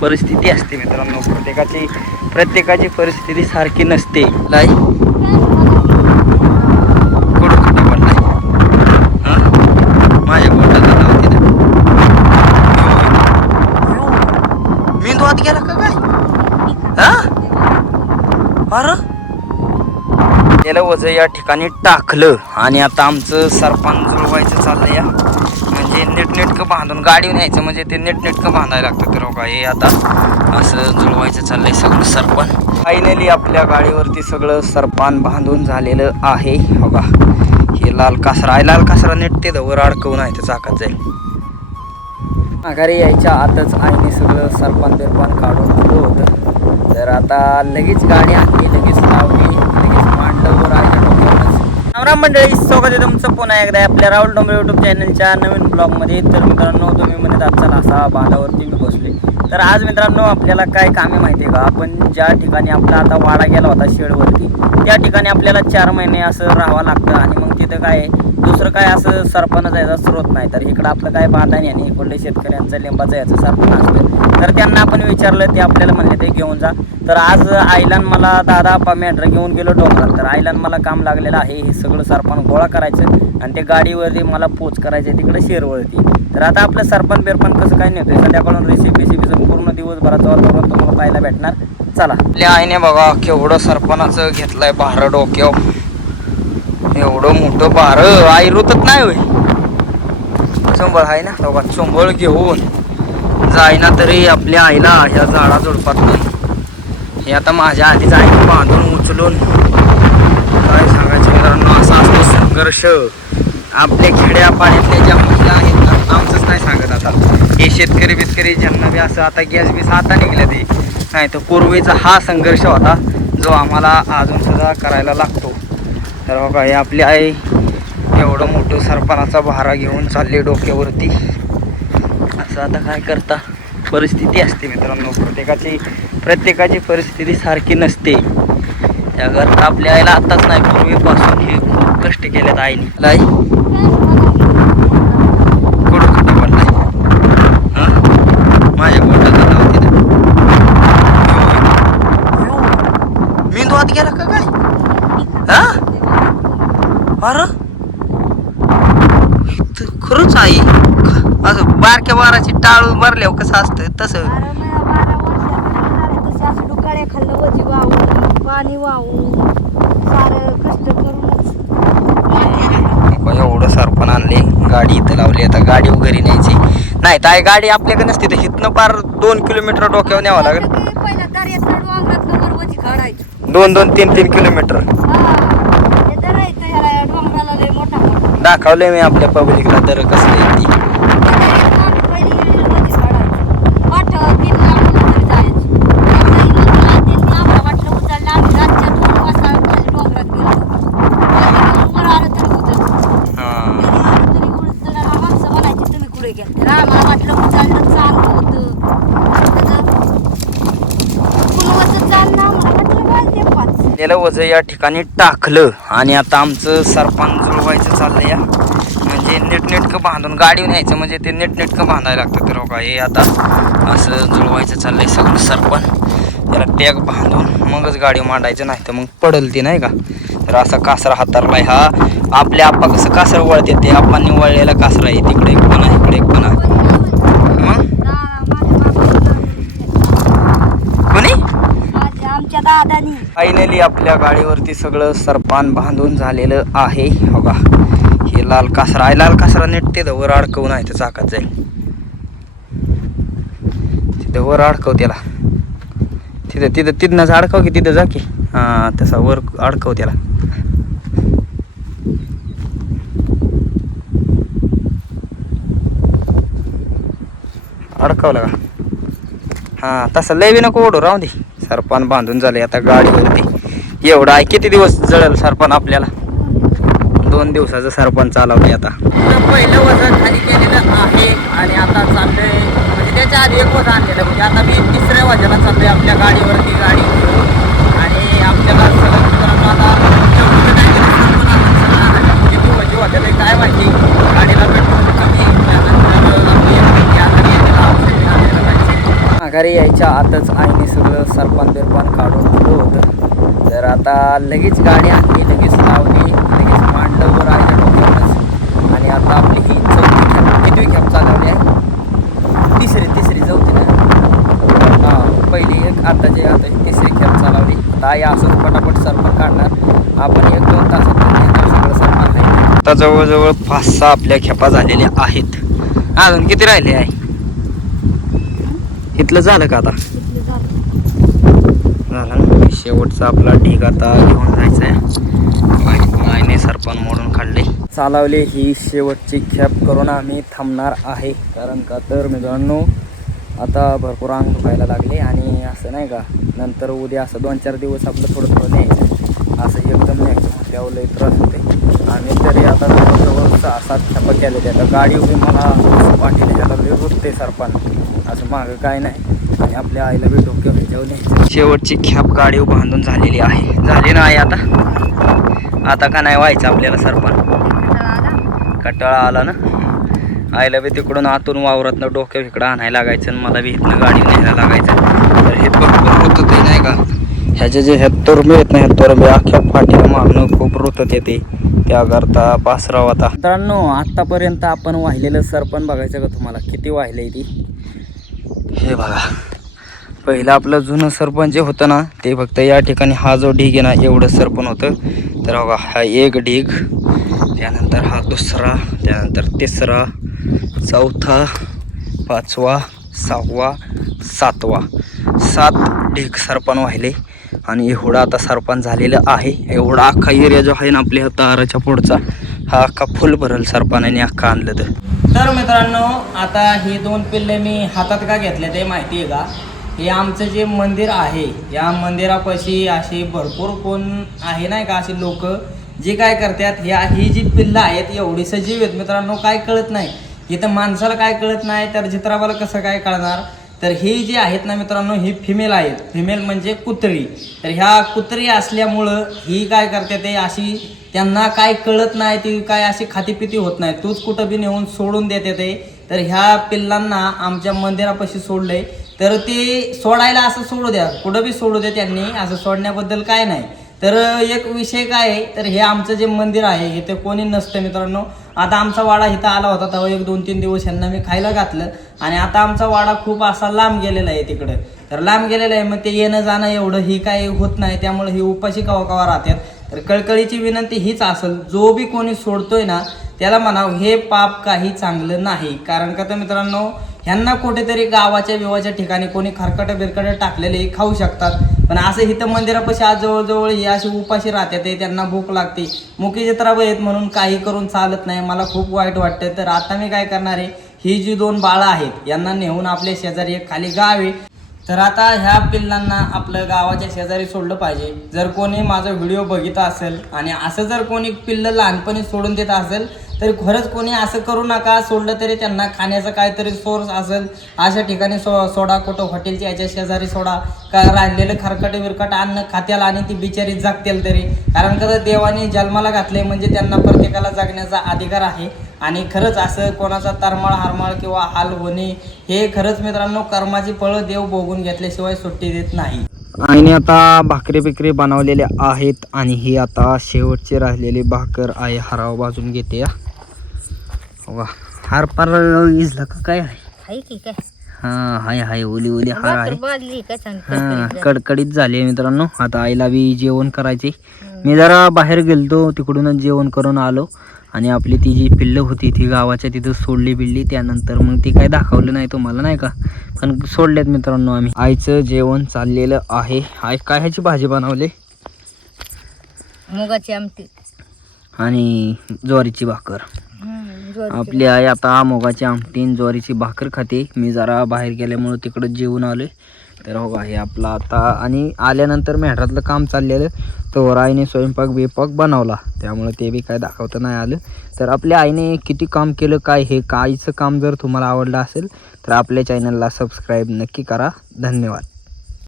परिस्थिती असते मित्रांनो, प्रत्येकाची परिस्थिती सारखी नसते. लाई कुठं कुठं बोललाय माझ्या बोटाला लावते ना. मेंदू आत गेला का काय? अरे त्याला वज या ठिकाणी टाकलं आणि आता आमचं सरपण जुळवायचं चाललंय या. म्हणजे नीटनेटकं बांधून गाडी न्यायचं, म्हणजे ते नीटनेटकं बांधायला लागतं. तर बघा हे आता असं जुळवायचं चाललंय सगळं सरपण. फायनली आपल्या गाडीवरती सगळं सरपण बांधून झालेलं आहे. बघा हे लाल कासरा नीट ते वर अडकवून आहे, ते चाकात जाईल. माघारी यायच्या आतच आईने सगळं सरपण बिरपण काढून दिलं होतं. तर आता लगेच गाडी आणली, लगेच लावली, लगेच मांडलं वर आईच्या डोक्यावरच. राम मंडळी, स्वागत आहे तुमचं पुन्हा एकदा आपल्या राहुल डोंबरे यूट्यूब चॅनलच्या नवीन ब्लॉगमध्ये. तर मित्रांनो, तुम्ही म्हणत आजचा असा बांधावरती मी बसले. तर आज मित्रांनो आपल्याला काय काम आहे माहिती आहे का? आपण ज्या ठिकाणी आपला आता वाडा गेला होता शेडवरती, त्या ठिकाणी आपल्याला 4 महिने असं राहावं लागतं. आणि मग तिथं काय दुसरं काय असं सरपण जायचा स्रोत नाही. तर इकडं आपलं काय बांधाने आणि इकडले शेतकऱ्यांचं लिंबाचं याचं सरपण असतं. तर त्यांना आपण विचारलं, ते आपल्याला म्हणले ते घेऊन जा. तर आज आईलान मला दादा मेंढरं घेऊन गेलो डोंगरात. तर आईलान मला काम लागलेलं आहे हे सगळं सरपण गोळा करायचं आणि ते गाडीवरती मला पोच करायचं आहे तिकडे शेरवरती. तर आता आपलं सरपण बिरपण कसं काय नेतोय संध्याकाळून रेसिपी पूर्ण दिवसभराचा वातावरण तुम्हाला पाहायला भेटणार. चला. आपल्या आईने बघा केवढं सरपणाचं घेतलंय भार डोक्यावर. एवढं मोठं भार आई रुतत नाही होय. चोंबळ आहे ना बघा, चोंबळ घेऊन जाईना तरी आपल्या आईला ह्या झाडा झुडपात नाही. हे आता माझ्या आधीच आईने बांधून उचलून काय सांगायचं मित्रांनो, असा असतो संघर्ष. आपल्या खेड्या पाण्यातल्या ज्या महिला आहेत ना, आमचंच नाही सांगत आता, हे शेतकरी बितकरी ज्यांना बी असं आता गॅस बीस आता निघले ते नाही, तर पूर्वीचा हा संघर्ष होता जो आम्हाला अजून सुद्धा करायला लागतो. तर बघा हे आपली आई एवढं मोठं सरपणाचा भारा घेऊन चालले डोक्यावरती. असं आता काय करता, परिस्थिती असते मित्रांनो, प्रत्येकाची परिस्थिती सारखी नसते. त्याकरता आपल्या आईला आताच नाही, पूर्वीपासून हे खूप कष्ट केलेत आईने. लाई कुठं कुठं बोललाय माझ्या बोटाला लावते ना. मेंदू आत गेला का काय? अरे खरंच आई असं बारक्या बाराची टाळू भरल्यावर कसं असतं तसं. पाणी वाहून सारं कष्ट करूनच एवढं सरपण आणले, गाडी इथं लावली. आता गाडी वगैरे न्यायची नाही तर गाडी आपल्याकडे नसते, तर इथनं पार 2 किलोमीटर डोक्यावर न्यावं लागेल. 2-2, 3-3 किलोमीटर दाखवलंय मी आपल्या पब्लिकला. तर कसं आहे ती त्याला वज या ठिकाणी टाकलं आणि आता आमचं सरपण जुळवायचं चाललंय या. म्हणजे नीटनेटकं बांधून गाडी न्यायचं, म्हणजे ते नीटनेटकं बांधायला लागतं. तर बघा हे आता असं जुळवायचं चाललंय सगळं सरपण. त्याला टॅग बांधून मगच गाडी मांडायचं, नाही तर मग पडल ती नाही का. तर असा कासरा हातारलाय हा. आपल्या आप्पा कसं कासर वळते, ते आप्पांनी वळलेला कासरा आहे. तिकडे एक पण आहे, इकडे एक पण आहे. फायनली आपल्या गाडीवरती सगळं सरपण बांधून झालेलं आहे. बघा हे लाल कासरा नीट ते वर अडकवून आहे, ते चाकात जाईल. तिथं वर अडकव त्याला, तिथनंच अडकव की तिथं जा की. हा तसा वर अडकव त्याला. अडकवलं का? हा तसं लय बी नको ओढू, राहू दे. सरपण बांधून झाले आता गाडीवरती. एवढा आहे, किती दिवस जळेल सरपण आपल्याला? 2 दिवसाचं सरपण चालवले. आता पहिलं वजन खाली केलेलं आहे आणि आता चाललंय, म्हणजे त्याच्या आधी एक वजन आणलेलं, म्हणजे आता मी 3ऱ्या वजनात चाललोय आपल्या गाडीवरती. गाडी आणि आपल्याला सगळं मित्रांनो आता किती वजन होते ते काय माहिती. गाडीला पेट्रोल कमी घरी यायच्या व्हायच्या आतच आईने सगळं सरपान बिरपान काढून ठेवलं होतं. तर आता लगेच गाडी आणली, लगेच लावली, लगेच मांडलं वर आईच्या डोक्यावरच. आणि आता आपली ही चौथी खेप, कितवी खेप चालवली आहे? तिसरी चौथी ना. हां, पहिली एक, आता ही तिसरी खेप चालवली. आता आई असंच पटापट सरपण काढणार. आपण 1-2 तासात सगळं सरपण आहे. आता जवळजवळ 5-6 आपल्या खेपा झालेल्या आहेत. अजून किती राहिले आहे? इथलं झालं का आता? झालं ना. शेवटचा आपला ढीग आता घेऊन जायचा आहे. आईने सरपण मोडून काढले. चालवले ही शेवटची खेप करून आम्ही थांबणार आहे. कारण का तर मित्रांनो आता भरपूर अंग दुखायला लागले. आणि असं नाही का, नंतर उद्या असं 2-4 दिवस आपलं थोडं न्यायचं, असं एकदम न्यायचं म्हटल्यावर लई त्रास होते. आम्ही तरी आता जवळजवळ 6-7 खेपा केलेल्या. आता गाडी उभी मला वाटेल ह्याला रुतते सरपण, असं मागं काय नाही. आणि आपल्या आईला बी डोक्यावर ह्याच्यावर न्यायचं. शेवटची खेप गाडी बांधून झालेली आहे. झाली ना आई? आता का नाही व्हायचं आपल्याला सरपण? कटाळा आला ना. आईला बी तिकडून आतून वावरातनं डोक्यावर इकडं आणायला लागायचं आणि मला बी इथनं गाडी न्यायला लागायचं. तर हे भरपूर रुतत आहे नाही का. ह्याचे जे तोरमे येत नाही, तोरमे अख्ख्या फाटीला मागणं खूप रुतत येते. त्याकरता पासराव. आता मित्रांनो आत्तापर्यंत आपण वाहिलेलं सरपण बघायचं का तुम्हाला किती वाहिलंय ती? हे बघा, पहिलं आपलं जुनं सरपण जे होतं ना ते फक्त या ठिकाणी हा जो ढीग आहे ना एवढं सरपण होतं. तर बघा हा एक ढीग, त्यानंतर हा दुसरा, त्यानंतर तिसरा, चौथा, 5वा, 6वा, 7वा, 7 ढीग सरपण वाहिले. आणि एवढा आता सरपण झालेलं आहे. एवढा अख्खा एरिया जो आहे ना आपल्या ताराच्या पुढचा, हा अख्खा फुल भरल सरपणाने अख्खा आणलं तर मित्रांनो आता ही 2 पिल्ले मी हातात का घेतले ते माहिती आहे का? हे आमचं जे मंदिर आहे, या मंदिरापाशी असे भरपूर कोण आहे नाही का, असे लोक जे काय करतात, ही जी पिल्लं आहेत एवढी सजीव आहेत मित्रांनो, काय कळत नाही. इथं माणसाला काय कळत नाही तर चित्रावाला कसं काय कळणार? तर ही जी आहेत ना मित्रांनो ही फिमेल आहेत. फिमेल म्हणजे कुत्री. तर ह्या कुत्री असल्यामुळं ही काय करते ते अशी, त्यांना काय कळत नाही, ती काय अशी खातीपिती होत नाही, तूच कुठं बी नेऊन सोडून देते ते. तर ह्या पिल्लांना आमच्या मंदिरापाशी सोडलंय. तर ते सोडायला असं सोडू द्या, कुठं बी सोडू द्या, त्यांनी असं सोडण्याबद्दल काय नाही. तर एक विषय काय आहे, तर हे आमचं जे मंदिर आहे इथे कोणी नसतं मित्रांनो. आता आमचा वाडा इथं आला होता तेव्हा 1-2-3 दिवस यांना मी खायला घातलं. आणि आता आमचा वाडा खूप असा लांब गेलेला आहे तिकडं. तर लांब गेलेला आहे, मग ते येणं जाणं एवढं ही काय होत नाही, त्यामुळे ही उपाशी कवा राहतात. तर कळकळीची विनंती हीच असेल, जो बी कोणी सोडतोय ना त्याला म्हणावं हे पाप काही चांगलं नाही. कारण का तर मित्रांनो ह्यांना कुठेतरी गावाच्या बिवाच्या ठिकाणी कोणी खरकट बिरकट टाकलेले खाऊ शकतात, पण असं इथं मंदिरापाशी आज जवळजवळ ही अशी उपाशी राहतात, त्यांना भूक लागते, मुकी जत्रा आहेत म्हणून काही करून चालत नाही. मला खूप वाईट वाटतं. तर आता मी काय करणार आहे, ही जी 2 बाळं आहेत यांना नेऊन आपल्या शेजारी एक खाली गाव आहे, तर आता ह्या पिल्लांना आपलं गावाच्या शेजारी सोडलं पाहिजे. जर कोणी माझा व्हिडिओ बघित असेल आणि असं जर कोणी पिल्लं लहानपणी सोडून देत असेल तर खरंच कोणी असं करू नका. सोडलं तरी त्यांना खाण्याचा काहीतरी सोर्स असेल अशा ठिकाणी सोडा, कुठं हॉटेलच्या याच्या शेजारी सोडा, का राहिलेलं खरकट विरकट अन्न खात्याला आणि ती बिचारी जगतील तरी. कारण का देवाने जन्माला घातले म्हणजे त्यांना प्रत्येकाला जगण्याचा अधिकार आहे. आणि खरंच असं कोणाचा तरमाळ हारमाळ किंवा हाल होणे हे खरंच मित्रांनो कर्माची फळं देव भोगून घेतल्याशिवाय सुट्टी देत नाही. आईने आता भाकरी बिकरी बनवलेल्या आहेत आणि ही आता शेवटची राहिलेली भाकर आई हाराव बाजून घेते. हार पार इजला का काय आहे की काय? हा हाय ओली ओली हार आहे. बाजली काय हा कडकडीत झाली मित्रांनो. आता आईला बी जेवण करायचे. मी जरा बाहेर गेलतो, तिकडूनच जेवण करून आलो. आणि आपली ती जी पिल्लं होती ती गावाच्या तिथं सोडली बिडली. त्यानंतर मग ती काय दाखवलं नाही तुम्हाला नाही का, पण सोडल्यात मित्रांनो आम्ही. आईचं जेवण चाललेलं आहे. आई काय ह्याची भाजी बनवली? मुगाची आमटी आणि ज्वारीची भाकर. आपली आई आता मुगाची आमटी ज्वारीची भाकर खाते. मी जरा बाहेर गेल्यामुळं तिकडं जेवून आलोय. तर हो हे आपलं आता, आणि आल्यानंतर मेढरातलं काम चाललेलं, तर आईने स्वयंपाक बिपाक बनवला, त्यामुळे ते बी काय दाखवता नाही आलं. तर आपल्या आईने किती काम केलं काय, हे आईचं काम जर तुम्हाला आवडलं असेल तर आपल्या चॅनलला सबस्क्राईब नक्की करा. धन्यवाद.